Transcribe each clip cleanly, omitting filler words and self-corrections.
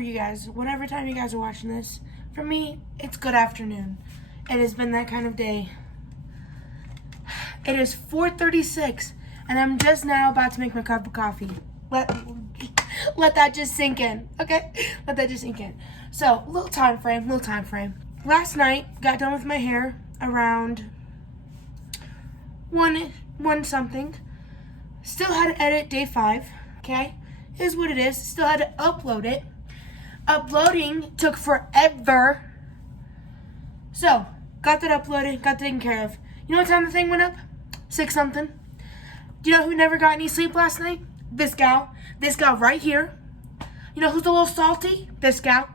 whenever time you guys are watching this. For me, it's good afternoon. It has been that kind of day. It is 4:36, and I'm just now about to make my cup of coffee. Let that just sink in, okay? Let that just sink in. So, little time frame. Last night, got done with my hair around 1 something. Still had to edit day 5, okay? Is what it is. Still had to upload it. Uploading took forever. So, got that uploaded, got that taken care of. You know what time the thing went up? 6 something. Do you know who never got any sleep last night? This gal right here. You know who's a little salty? This gal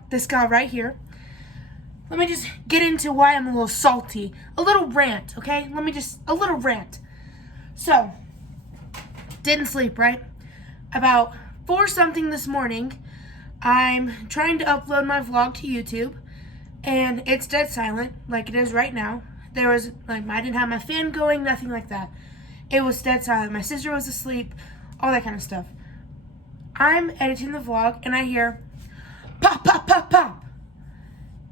right here. Let me just get into why I'm a little salty. A little rant, okay? A little rant. So, didn't sleep, right? About 4 something this morning, I'm trying to upload my vlog to YouTube, and it's dead silent, like it is right now. There was, I didn't have my fan going, nothing like that. It was dead silent. My sister was asleep, all that kind of stuff. I'm editing the vlog, and I hear, pop, pop, pop, pop.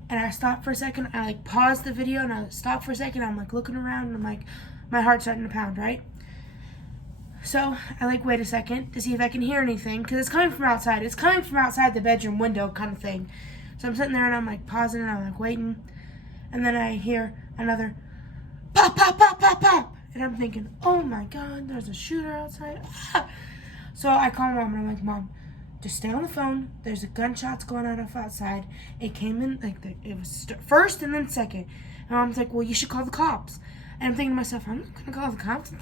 And I stop for a second. I pause the video, and I stop for a second. I'm looking around, and I'm my heart's starting to pound, right? So I wait a second to see if I can hear anything, because it's coming from outside. It's coming from outside the bedroom window kind of thing. So I'm sitting there, and I'm pausing, and I'm waiting. And then I hear another pop, pop, pop, pop, pop. And I'm thinking, oh my God, there's a shooter outside. Ah. So I call Mom, and I'm like, Mom, just stay on the phone. There's gunshots going on outside. It came in, it was first and then second. And Mom's like, well, you should call the cops. And I'm thinking to myself, I'm not going to call the cops.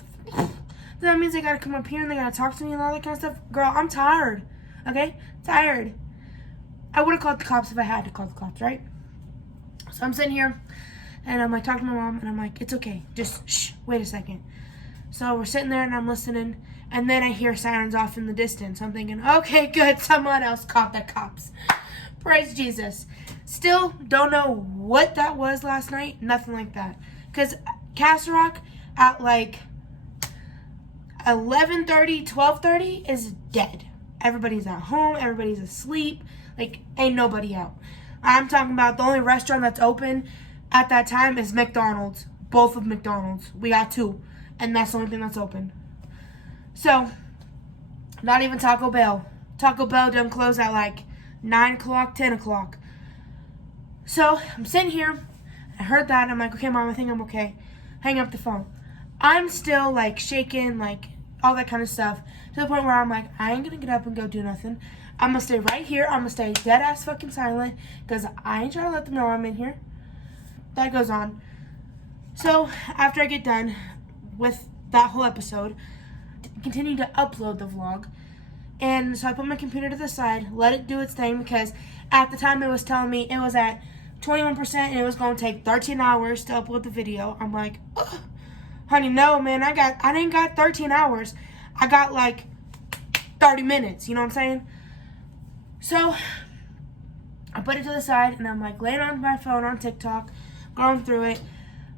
That means they got to come up here and they got to talk to me and all that kind of stuff. Girl, I'm tired. Okay? Tired. I would have called the cops if I had to call the cops, right? So I'm sitting here, and I'm talking to my mom, and I'm like, it's okay. Just shh, wait a second. So we're sitting there, and I'm listening, and then I hear sirens off in the distance. I'm thinking, okay, good, someone else caught the cops. Praise Jesus. Still don't know what that was last night. Nothing like that. Because Castle Rock at 11:30, 12:30 is dead. Everybody's at home. Everybody's asleep. Ain't nobody out. I'm talking about the only restaurant that's open at that time is McDonald's. Both of McDonald's. We got 2. And that's the only thing that's open. So, not even Taco Bell. Taco Bell done close at 9 o'clock, 10 o'clock. So, I'm sitting here. I heard that. I'm like, okay, Mom, I think I'm okay. Hang up the phone. I'm still shaking, all that kind of stuff. To the point where I'm like, I ain't gonna get up and go do nothing. I'm gonna stay right here. I'm gonna stay dead ass fucking silent. Because I ain't trying to let them know I'm in here. That goes on. So, after I get done with that whole episode, continue to upload the vlog. And so I put my computer to the side, let it do its thing, because at the time it was telling me it was at 21% and it was going to take 13 hours to upload the video. I'm like, ugh. Honey, no, man, I didn't got 13 hours. I got 30 minutes, you know what I'm saying? So I put it to the side, and I'm laying on my phone on TikTok, going through it.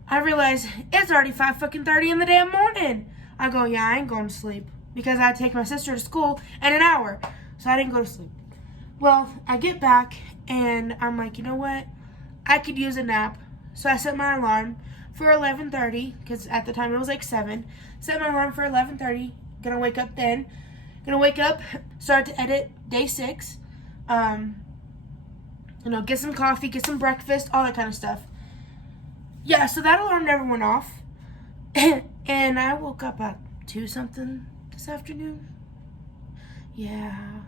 I realize it's already 5:30 in the damn morning. I go, yeah, I ain't going to sleep, because I had to take my sister to school in an hour. So I didn't go to sleep. Well, I get back, and I'm like, you know what? I could use a nap. So I set my alarm for 11:30, because at the time it was 7. Set my alarm for 11:30. Gonna wake up then. Gonna wake up, start to edit day 6. Get some coffee, get some breakfast, all that kind of stuff. Yeah, so that alarm never went off. And I woke up at 2 something this afternoon. Yeah.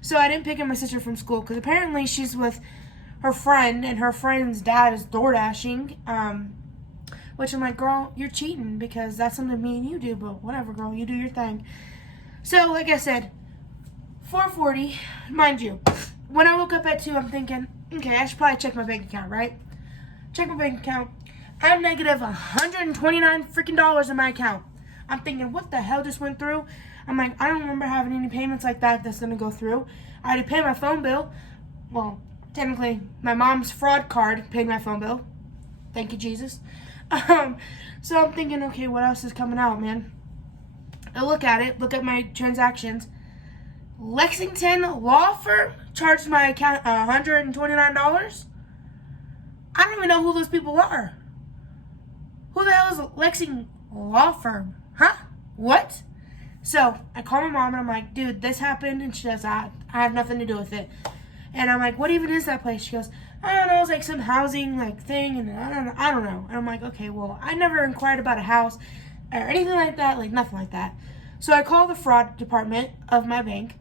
So I didn't pick up my sister from school, because apparently she's with her friend, and her friend's dad is door dashing. Which I'm like, girl, you're cheating, because that's something me and you do, but whatever, girl, you do your thing. So, like I said, 4:40, mind you, when I woke up at 2, I'm thinking, okay, I should probably check my bank account, right? Check my bank account. I have negative $129 freaking dollars in my account. I'm thinking, what the hell just went through? I'm like, I don't remember having any payments like that that's going to go through. I had to pay my phone bill. Well, technically, my mom's fraud card paid my phone bill. Thank you, Jesus. So I'm thinking, okay, what else is coming out, man? I look at it, look at my transactions. Lexington law firm charged my account $129. I don't even know who those people are. Who the hell is Lexington law firm? Huh? What? So I call my mom and I'm like, dude, this happened. And she goes, I have nothing to do with it. And I'm like, what even is that place? She goes, I don't know, it's like some housing like thing, and I don't know. And I'm like, okay, well, I never inquired about a house or anything like that, like nothing like that. So I call the fraud department of my bank,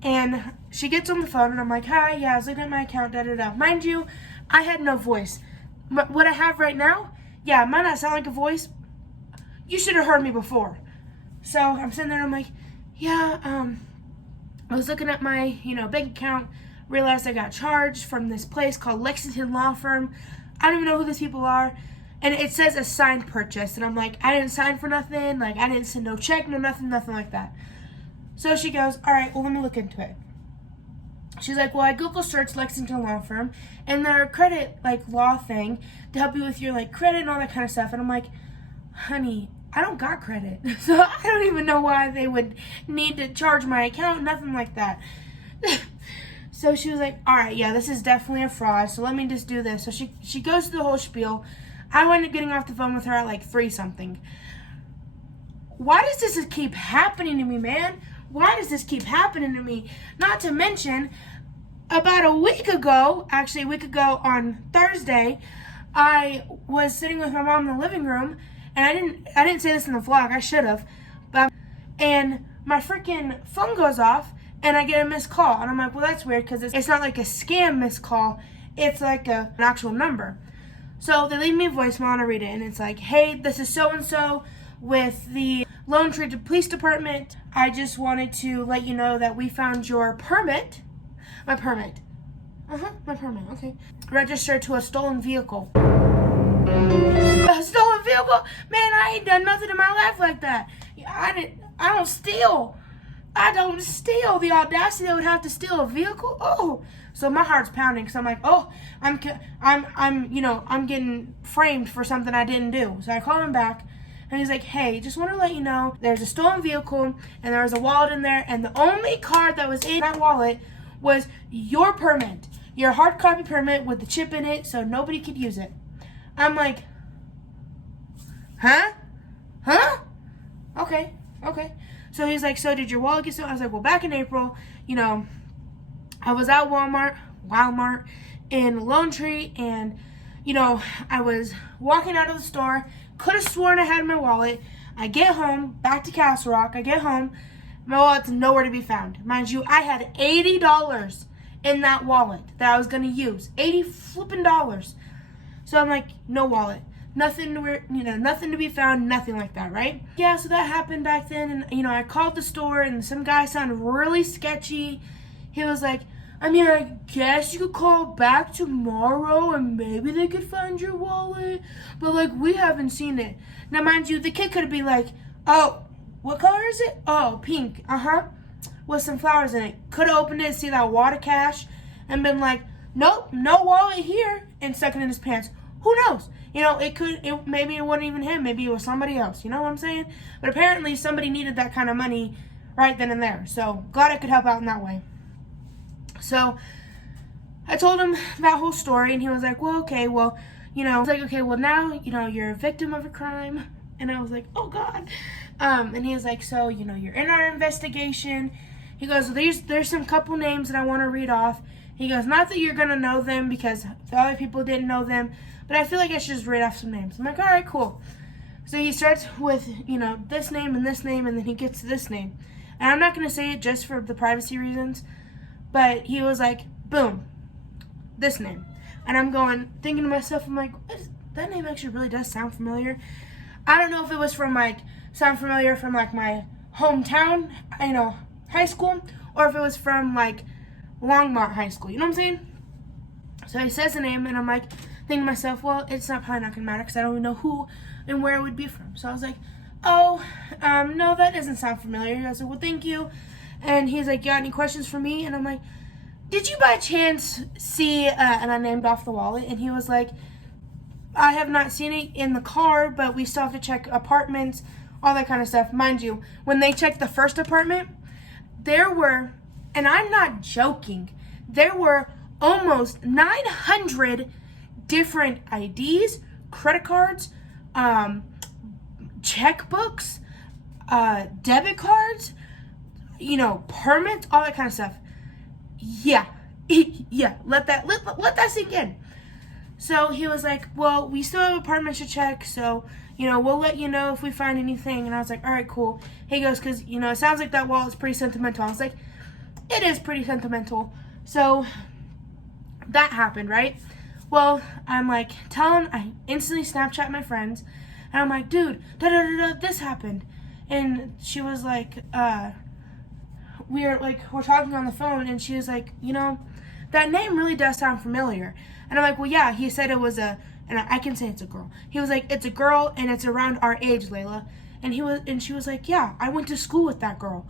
and she gets on the phone, and I'm like, hi, yeah, I was looking at my account, da-da-da. Mind you, I had no voice. What I have right now, yeah, it might not sound like a voice. You should have heard me before. So I'm sitting there, and I'm like, yeah, I was looking at my, bank account, realized I got charged from this place called Lexington Law Firm. I don't even know who these people are. And it says a signed purchase. And I'm like, I didn't sign for nothing. Like, I didn't send no check, no nothing like that. So she goes, all right, well, let me look into it. She's like, well, I Google searched Lexington Law Firm, and they're a credit, law thing to help you with your, credit and all that kind of stuff. And I'm like, honey, I don't got credit. So I don't even know why they would need to charge my account, nothing like that. So she was like, all right, yeah, this is definitely a fraud, so let me just do this. So she goes through the whole spiel. I wound up getting off the phone with her at 3-something. Why does this keep happening to me, man? Why does this keep happening to me? Not to mention, about a week ago on Thursday, I was sitting with my mom in the living room, and I didn't say this in the vlog, I should have, and my freaking phone goes off, and I get a missed call. And I'm like, well, that's weird because it's not like a scam missed call. It's like an actual number. So they leave me a voicemail and I read it. And it's like, hey, this is so-and-so with the Lone Tree Police Department. I just wanted to let you know that we found your permit. My permit. My permit, okay. Registered to a stolen vehicle. A stolen vehicle? Man, I ain't done nothing in my life like that. I don't steal. The audacity I would have to steal a vehicle. Oh, so my heart's pounding. So I'm like, oh, I'm getting framed for something I didn't do. So I call him back, and he's like, hey, just want to let you know there's a stolen vehicle, and there was a wallet in there, and the only card that was in that wallet was your permit, your hard copy permit with the chip in it, so nobody could use it. I'm like, huh? Okay. So he's like, so did your wallet get stolen? I was like, well, back in April, I was at Walmart in Lone Tree, and, I was walking out of the store, could have sworn I had my wallet. I get home, back to Castle Rock, my wallet's nowhere to be found. Mind you, I had $80 in that wallet that I was going to use. $80 flipping dollars. So I'm like, no wallet. Nothing to be found, nothing like that, right? Yeah, so that happened back then, and, I called the store, and some guy sounded really sketchy. He was like, I guess you could call back tomorrow, and maybe they could find your wallet, but, we haven't seen it. Now, mind you, the kid could be like, oh, what color is it? Oh, pink, with some flowers in it. Could have opened it, see that water cash, and been like, nope, no wallet here, and stuck it in his pants. Who knows? Maybe it wasn't even him. Maybe it was somebody else. You know what I'm saying? But apparently somebody needed that kind of money right then and there. So glad I could help out in that way. So I told him that whole story, and he was like, well, okay, well, I was like, okay, well, now, you're a victim of a crime. And I was like, oh, God. And he was like, so, you're in our investigation. He goes, there's some couple names that I want to read off. He goes, not that you're going to know them because the other people didn't know them, but I feel like I should just read off some names. I'm like, all right, cool. So he starts with, this name, and then he gets to this name. And I'm not going to say it just for the privacy reasons, but he was like, boom, this name. And I'm thinking to myself, I'm like, that name actually really does sound familiar. I don't know if it was sound familiar from, my hometown, high school, or if it was from, Longmont High School. You know what I'm saying? So he says the name, and I'm like, thinking to myself, well, it's probably not going to matter because I don't even know who and where it would be from. So I was like, oh, no, that doesn't sound familiar. I was like, well, thank you. And he's like, you got any questions for me? And I'm like, did you by chance see, and I named off the wallet, and he was like, I have not seen it in the car, but we still have to check apartments, all that kind of stuff. Mind you, when they checked the first apartment, there were And I'm not joking. There were almost 900 different IDs, credit cards, checkbooks, debit cards, permits, all that kind of stuff. Yeah. Yeah, let that sink in. So he was like, well, we still have apartments to check, so, we'll let you know if we find anything. And I was like, all right, cool. He goes, because, it sounds like that wallet's pretty sentimental. I was like, it is pretty sentimental. So that happened, right? Well, I'm like, I instantly Snapchat my friends, and I'm like, dude, this happened. And she was like, we're talking on the phone, and she was like, that name really does sound familiar. And I'm like, well, yeah, he said it was and I can say it's a girl. He was like, it's a girl, and it's around our age, Layla. And she was like, yeah, I went to school with that girl.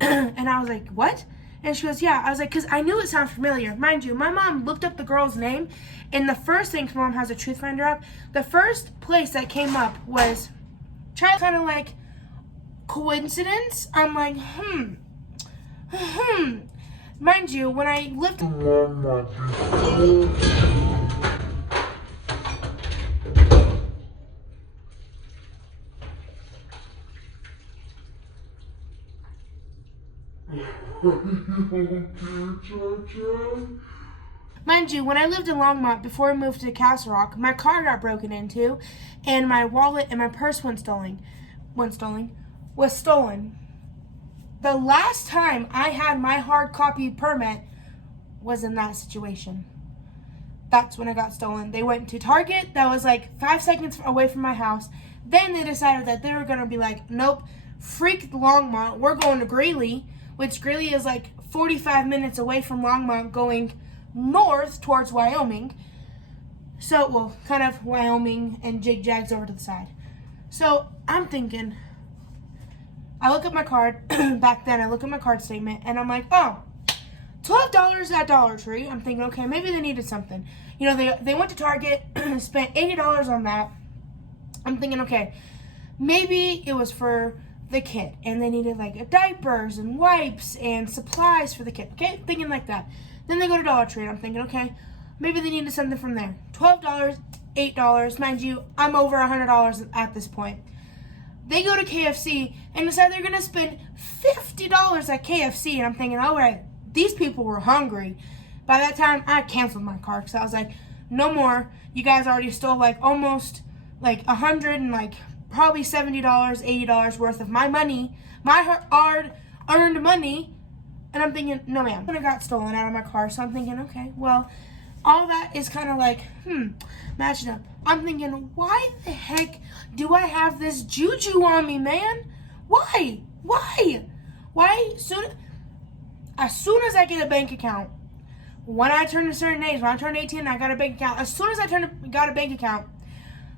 And I was like, what? And she goes, yeah. I was like, because I knew it sounded familiar. Mind you, my mom looked up the girl's name, and the first thing, mom has a truth finder up, the first place that came up was kind of like coincidence. I'm like, Mind you, when I lived Mind you, when I lived in Longmont before I moved to Castle Rock, my car got broken into, and my wallet and my purse was stolen. The last time I had my hard copy permit was in that situation. That's when it got stolen. They went to Target, that was like 5 seconds away from my house. Then they decided that they were going to be like, nope, freak Longmont, we're going to Greeley, which Greeley is like 45 minutes away from Longmont going north towards Wyoming. So, well, kind of Wyoming and jig-jags over to the side. So, I'm thinking, I look at my card, back then I look at my card statement, and I'm like, oh, $12 at Dollar Tree. I'm thinking, okay, maybe they needed something. They went to Target, spent $80 on that. I'm thinking, okay, maybe it was for the kid, and they needed like diapers and wipes and supplies for the kid. Okay, thinking like that. Then they go to Dollar Tree, and I'm thinking, okay, maybe they needed something from there. $12, $8, mind you, I'm over $100 at this point. They go to KFC and decide they're gonna spend $50 at KFC, and I'm thinking, all right, these people were hungry. By that time, I canceled my card because I was like, no more. You guys already stole like almost like $100 and like probably $70, $80 worth of my money, my hard-earned money. And I'm thinking, no ma'am. When it got stolen out of my car, so I'm thinking, okay, well, all that is kind of like, matching up. I'm thinking, why the heck do I have this juju on me, man? Why? As soon as I get a bank account, when I turn a certain age, when I turn 18, I got a bank account. As soon as I got a bank account,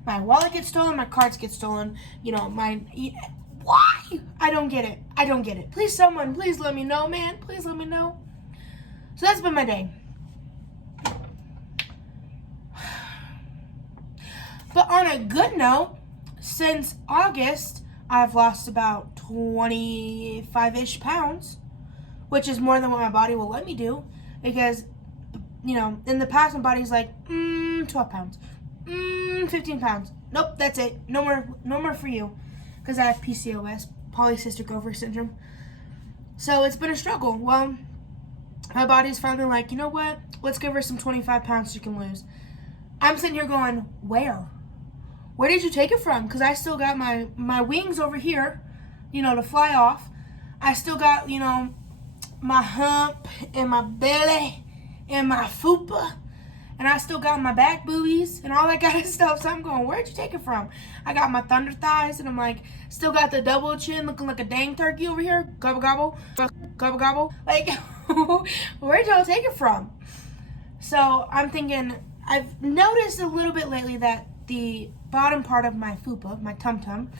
my wallet gets stolen, my cards get stolen. Why? I don't get it. Please let me know, man. Please let me know. So that's been my day. But on a good note, since August, I've lost about 25-ish pounds, which is more than what my body will let me do, because, in the past, my body's like, 12 pounds, 15 pounds. Nope, that's it. No more for you, because I have PCOS, polycystic ovary syndrome. So it's been a struggle. Well, my body's finally like, you know what? Let's give her some 25 pounds she can lose. I'm sitting here going, where? Where did you take it from? Because I still got my wings over here, to fly off. I still got, my hump and my belly and my fupa. And I still got my back boobies and all that kind of stuff. So I'm going, where'd you take it from? I got my thunder thighs, and I'm like, still got the double chin looking like a dang turkey over here. Gobble, gobble. Gobble, gobble. Like, where'd y'all take it from? So I'm thinking, I've noticed a little bit lately that the bottom part of my fupa, my tum-tum,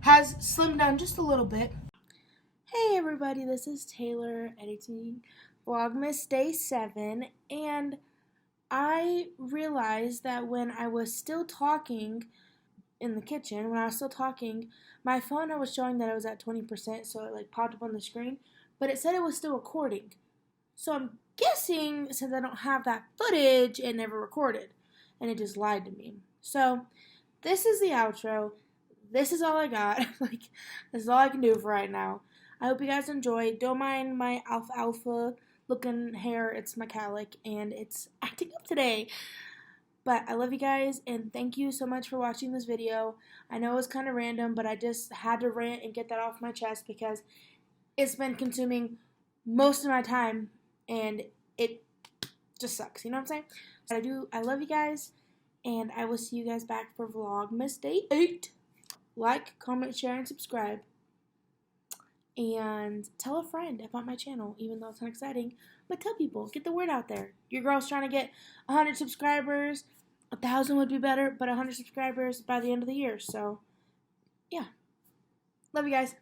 has slimmed down just a little bit. Hey everybody, this is Taylor editing Vlogmas Day 7, and I realized that when I was still talking in the kitchen, my phone, I was showing that it was at 20%, so it popped up on the screen, but it said it was still recording. So I'm guessing since I don't have that footage, it never recorded. And it just lied to me. So this is the outro. This is all I got. Like, this is all I can do for right now. I hope you guys enjoy. Don't mind my alfalfa looking hair. It's metallic and it's acting up today. But I love you guys and thank you so much for watching this video. I know it was kind of random, but I just had to rant and get that off my chest because it's been consuming most of my time and it just sucks. You know what I'm saying? I love you guys and I will see you guys back for Vlogmas Day 8. Like, comment, share, and subscribe. And tell a friend about my channel, even though it's not exciting. But tell people, get the word out there. Your girl's trying to get 100 subscribers. 1,000 would be better, but 100 subscribers by the end of the year. So, yeah. Love you guys.